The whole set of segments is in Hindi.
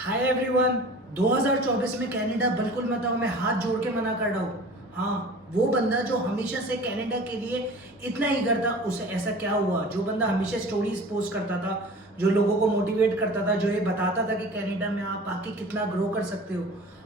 Hi everyone. 2024 में कनाडा बिल्कुल मत आओ, मैं हाथ जोड़ के मना कर रहा हूँ। हाँ, वो बंदा जो हमेशा से कनाडा के लिए इतना ही करता, उसे ऐसा क्या हुआ? जो बंदा हमेशा स्टोरीज पोस्ट करता था, जो लोगों को मोटिवेट करता था, जो ये बताता था कि कनाडा में आप आके कितना ग्रो कर सकते हो,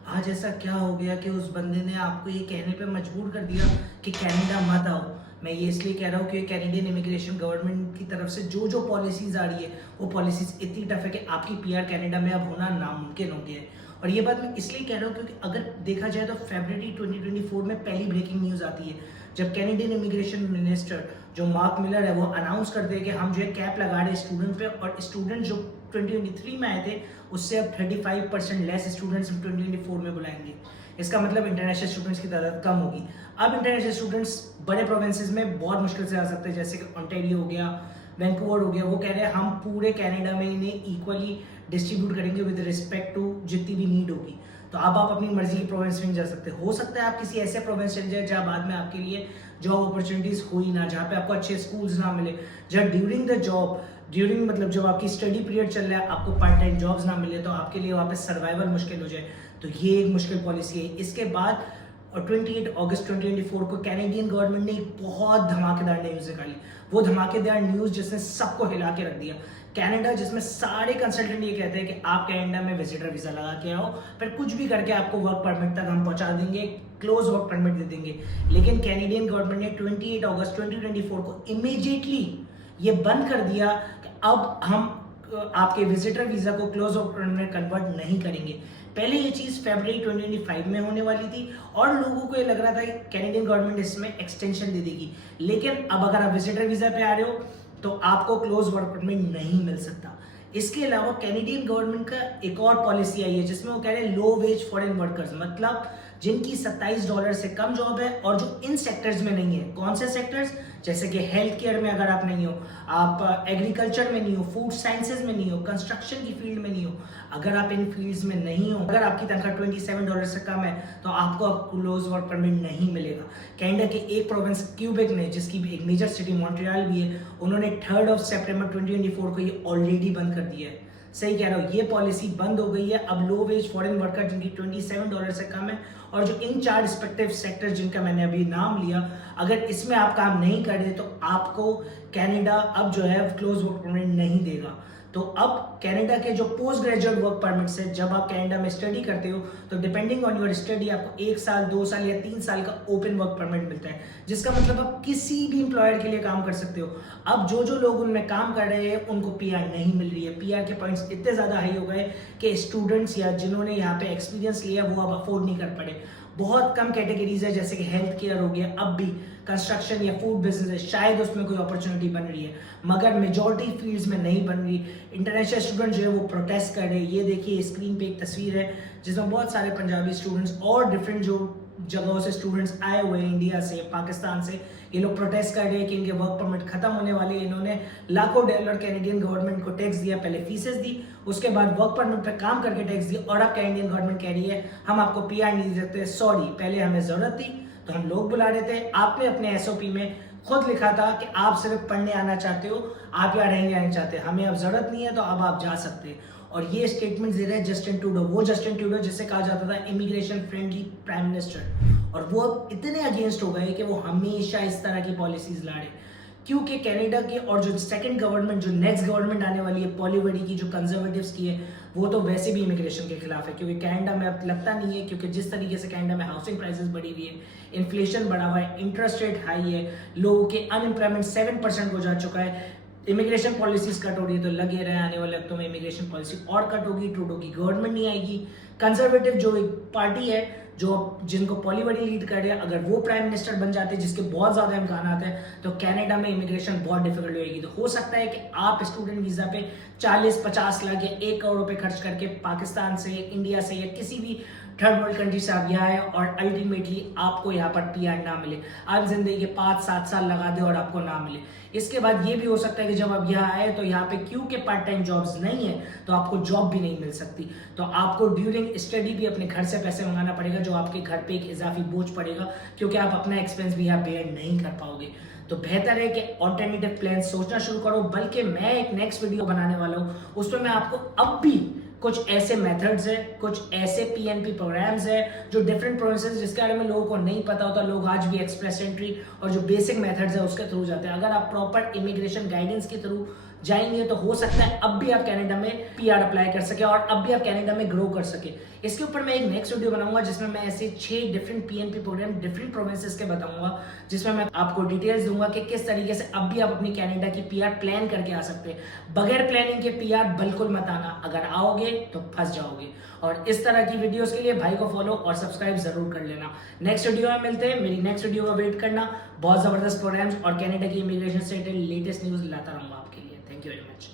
आज ऐसा क्या हो गया कि उस बंदे ने आपको ये कहने पे मजबूर कर दिया कि कनाडा मत आओ। मैं ये इसलिए कह रहा हूँ कि कैनेडियन इमिग्रेशन गवर्नमेंट की तरफ से जो जो पॉलिसीज आ रही है, वो पॉलिसीज इतनी टफ है कि आपकी पीआर कनाडा में अब होना नामुमकिन हो गया है। और ये बात मैं इसलिए कह रहा हूँ क्योंकि अगर देखा जाए तो फरवरी 2024 में पहली ब्रेकिंग न्यूज़ आती है, जब कैनेडियन इमिग्रेशन मिनिस्टर जो मार्क मिलर है वो अनाउंस करते हैं कि हम जो है कैप लगा रहे हैं स्टूडेंट पे, और स्टूडेंट जो 2023 में आए थे उससे अब 35% लेस स्टूडेंट्स हम 2024 में बुलाएंगे। इसका मतलब इंटरनेशनल स्टूडेंट्स की तादाद कम होगी। अब इंटरनेशनल स्टूडेंट्स बड़े प्रोविंसेस में बहुत मुश्किल से आ सकते हैं, जैसे कि ओंटारियो हो गया, वैंकूवर हो गया। वो कह रहे हैं हम पूरे कनाडा में इन्हें इक्वली डिस्ट्रीब्यूट करेंगे विद रिस्पेक्ट टू जितनी भी नीड होगी। तो अब आप अपनी मर्जी की प्रोविंस में जा सकते हो सकता है आप किसी ऐसे प्रोविंस चले जाए जहाँ बाद में आपके लिए जॉब अपॉर्चुनिटीज हो ही ना, जहाँ पे आपको अच्छे स्कूल्स ना मिले, जहाँ ड्यूरिंग मतलब जब आपकी स्टडी पीरियड चल रहा है आपको पार्ट टाइम जॉब्स ना मिले, तो आपके लिए वहाँ पे सर्वाइवल मुश्किल हो जाए। तो ये एक मुश्किल पॉलिसी है। इसके बाद और 28 अगस्त 2024 को कैनेडियन गवर्नमेंट ने एक बहुत धमाकेदार न्यूज़ निकाली। वो धमाकेदार न्यूज़ जिसने सबको हिला के रख दिया। कनाडा जिसमें सारे कंसल्टेंट ये कहते हैं कि आप कनाडा में विजिटर वीज़ा लगा के आओ, फिर कुछ भी करके आपको वर्क परमिट तक हम पहुंचा देंगे, क्लोज वर्क परमिट दे देंगे। लेकिन कैनेडियन गवर्नमेंट ने 28 अगस्त 2024 को इमीडिएटली ये बंद कर दिया कि अब हम आपके विजिटर वीज़ा को क्लोज वर्क परमिट में कन्वर्ट नहीं करेंगे। पहले ये चीज़ फरवरी 2025 में होने वाली थी और लोगों को ये लग रहा था कि कैनेडियन गवर्नमेंट इसमें एक्सटेंशन दे देगी, लेकिन अब अगर आप विजिटर वीज़ा पे आ रहे हो तो आपको क्लोज वर्क परमिट नहीं मिल सकता। इसके अलावा कैनेडियन गवर्नमेंट का एक और पॉलिसी आई है जिसमें वो कह रहे हैं लो वेज फॉरेन वर्कर्स, मतलब जिनकी $27 से कम जॉब है और जो इन सेक्टर्स में नहीं है। कौन से सेक्टर्स? जैसे कि हेल्थ केयर में अगर आप नहीं हो, आप एग्रीकल्चर में नहीं हो, फूड साइंसेज में नहीं हो, कंस्ट्रक्शन की फील्ड में नहीं हो, अगर आप इन फील्ड्स में नहीं हो, अगर आपकी तनख्वाह $27 से कम है तो आपको अब क्लोज वर्क परमिट नहीं मिलेगा। कनाडा के एक प्रोविंस क्यूबेक ने, जिसकी एक मेजर सिटी मॉन्ट्रियल भी है, उन्होंने 3 सितंबर 2024 को ये ऑलरेडी बंद कर दिया है। सही कह रहा हूँ, ये पॉलिसी बंद हो गई है। अब लो वेज फॉरेन वर्कर जिनकी $27 से कम है और जो इन 4 रिस्पेक्टिव सेक्टर जिनका मैंने अभी नाम लिया, अगर इसमें आप काम नहीं कर रहे तो आपको कनाडा अब जो है क्लोज वर्क परमिट नहीं देगा। तो अब कनाडा के जो पोस्ट ग्रेजुएट वर्क परमिट्स है, जब आप कनाडा में स्टडी करते हो तो डिपेंडिंग ऑन योर स्टडी आपको 1 साल, 2 साल या 3 साल का ओपन वर्क परमिट मिलता है, जिसका मतलब आप किसी भी एम्प्लॉयर के लिए काम कर सकते हो। अब जो जो लोग उनमें काम कर रहे हैं उनको पीआर नहीं मिल रही है। पीआर के पॉइंट्स इतने ज़्यादा हाई हो गए कि स्टूडेंट्स या जिन्होंने यहाँ पे एक्सपीरियंस लिया वो अब अफोर्ड नहीं कर पड़े। बहुत कम कैटेगरीज है, जैसे कि हेल्थ केयर हो गया, अब भी कंस्ट्रक्शन या फूड बिजनेस है, शायद उसमें कोई अपॉर्चुनिटी बन रही है, मगर मेजॉरिटी फील्ड्स में नहीं बन रही। इंटरनेशनल स्टूडेंट जो है वो प्रोटेस्ट कर रहे हैं। ये देखिए स्क्रीन पे एक तस्वीर है जिसमें बहुत सारे पंजाबी स्टूडेंट्स और डिफरेंट जो जगहों से स्टूडेंट्स आए हुए हैं, इंडिया से, पाकिस्तान से, ये लोग प्रोटेस्ट कर रहे हैं कि इनके वर्क परमिट खत्म होने वाले हैं। इन्होंने लाखों डॉलर कैनेडियन गवर्नमेंट को टैक्स दिया, पहले फीसेस दी, उसके बाद वर्क परमिट पे काम करके टैक्स दिया, और अब कैनेडियन गवर्नमेंट कह रही है हम आपको पीआर नहीं दे सकते, सॉरी, पहले हमें जरूरत थी तो हम लोग बुला रहे थे। आपने अपने एसओपी में खुद लिखा था कि आप सिर्फ पढ़ने आना चाहते हो, आप यहाँ रहने आना चाहते हैं, हमें अब जरूरत नहीं है तो अब आप जा सकते हैं। और ये स्टेटमेंट दे रहे हैं जस्टिन ट्रूडो, वो जस्टिन ट्रूडो जिससे कहा जाता था इमिग्रेशन फ्रेंडली प्राइम मिनिस्टर, और वो अब इतने अगेंस्ट हो गए कि वो हमेशा इस तरह की पॉलिसीज ला रहे, क्योंकि कनाडा के और जो सेकंड गवर्नमेंट, जो नेक्स्ट गवर्नमेंट आने वाली है पॉलीवडी की, जो कंजर्वेटिव्स की है, वो तो वैसे भी इमिग्रेशन के खिलाफ है। क्योंकि कनाडा में अब लगता नहीं है, क्योंकि जिस तरीके से कनाडा में हाउसिंग प्राइसेस बढ़ी हुई है, इन्फ्लेशन बढ़ा हुआ है, इंटरेस्ट रेट हाई है, लोगों के अनएम्प्लॉयमेंट 7% को जा चुका है, इमिग्रेशन पॉलिसीज कट हो रही है, तो लगे रहे आने वाले वक्तों में इमिग्रेशन पॉलिसी और कट होगी, ट्रूडो की गवर्नमेंट नहीं आएगी। कंजर्वेटिव जो एक पार्टी है जो जिनको पॉलीवडी लीड कर रहे हैं, अगर वो प्राइम मिनिस्टर बन जाते हैं, जिसके बहुत ज़्यादा इम्कान आते हैं, तो कनाडा में इमिग्रेशन बहुत डिफिकल्ट होगी। तो हो सकता है कि आप स्टूडेंट वीज़ा पे 40-50 लाख या 1 करोड़ रुपए खर्च करके पाकिस्तान से, इंडिया से या किसी भी थर्ड वर्ल्ड कंट्री से आप यहाँ आए और अल्टीमेटली आपको यहाँ पर पीआर ना मिले, आप जिंदगी के 5-7 साल लगा दे और आपको ना मिले। इसके बाद ये भी हो सकता है कि जब आप यहाँ आए तो यहाँ पे क्योंकि पार्ट टाइम जॉब्स नहीं है तो आपको जॉब भी नहीं मिल सकती, तो आपको ड्यूरिंग स्टडी भी अपने घर से पैसे मंगाना पड़ेगा, जो आपके घर पे एक इजाफी बोझ पड़ेगा, क्योंकि आप अपना एक्सपेंस भी यहाँ बेयर नहीं कर पाओगे। तो बेहतर है कि ऑल्टरनेटिव प्लान सोचना शुरू करो। बल्कि मैं एक नेक्स्ट वीडियो बनाने वाला हूँ, उसमें मैं आपको अब भी कुछ ऐसे मेथड्स है, कुछ ऐसे पीएनपी प्रोग्राम्स है जो डिफरेंट प्रोसेस जिसके बारे में लोगों को नहीं पता होता, लोग आज भी एक्सप्रेस एंट्री और जो बेसिक मेथड्स है उसके थ्रू जाते हैं। अगर आप प्रॉपर इमिग्रेशन गाइडेंस के थ्रू जाएंगे तो हो सकता है अब भी आप कनाडा में पीआर अप्लाई कर सके और अब भी आप कनाडा में ग्रो कर सके। इसके ऊपर मैं एक नेक्स्ट वीडियो बनाऊंगा जिसमें मैं ऐसे 6 different PNP program different provinces के बताऊंगा, जिसमें मैं आपको डिटेल्स दूंगा कि किस तरीके से अब भी आप अपनी कनाडा की पीआर प्लान करके आ सकते हैं। बगैर प्लानिंग के पीआर बिल्कुल मत आना, अगर आओगे तो फंस जाओगे। और इस तरह की वीडियोस के लिए भाई को फॉलो और सब्सक्राइब जरूर कर लेना। नेक्स्ट वीडियो में मिलते हैं, मेरी नेक्स्ट वीडियो का वेट करना। बहुत जबरदस्त प्रोग्राम्स और कनाडा की इमिग्रेशन से लेटेस्ट न्यूज लाता रहूंगा आपके लिए। Thank you very much.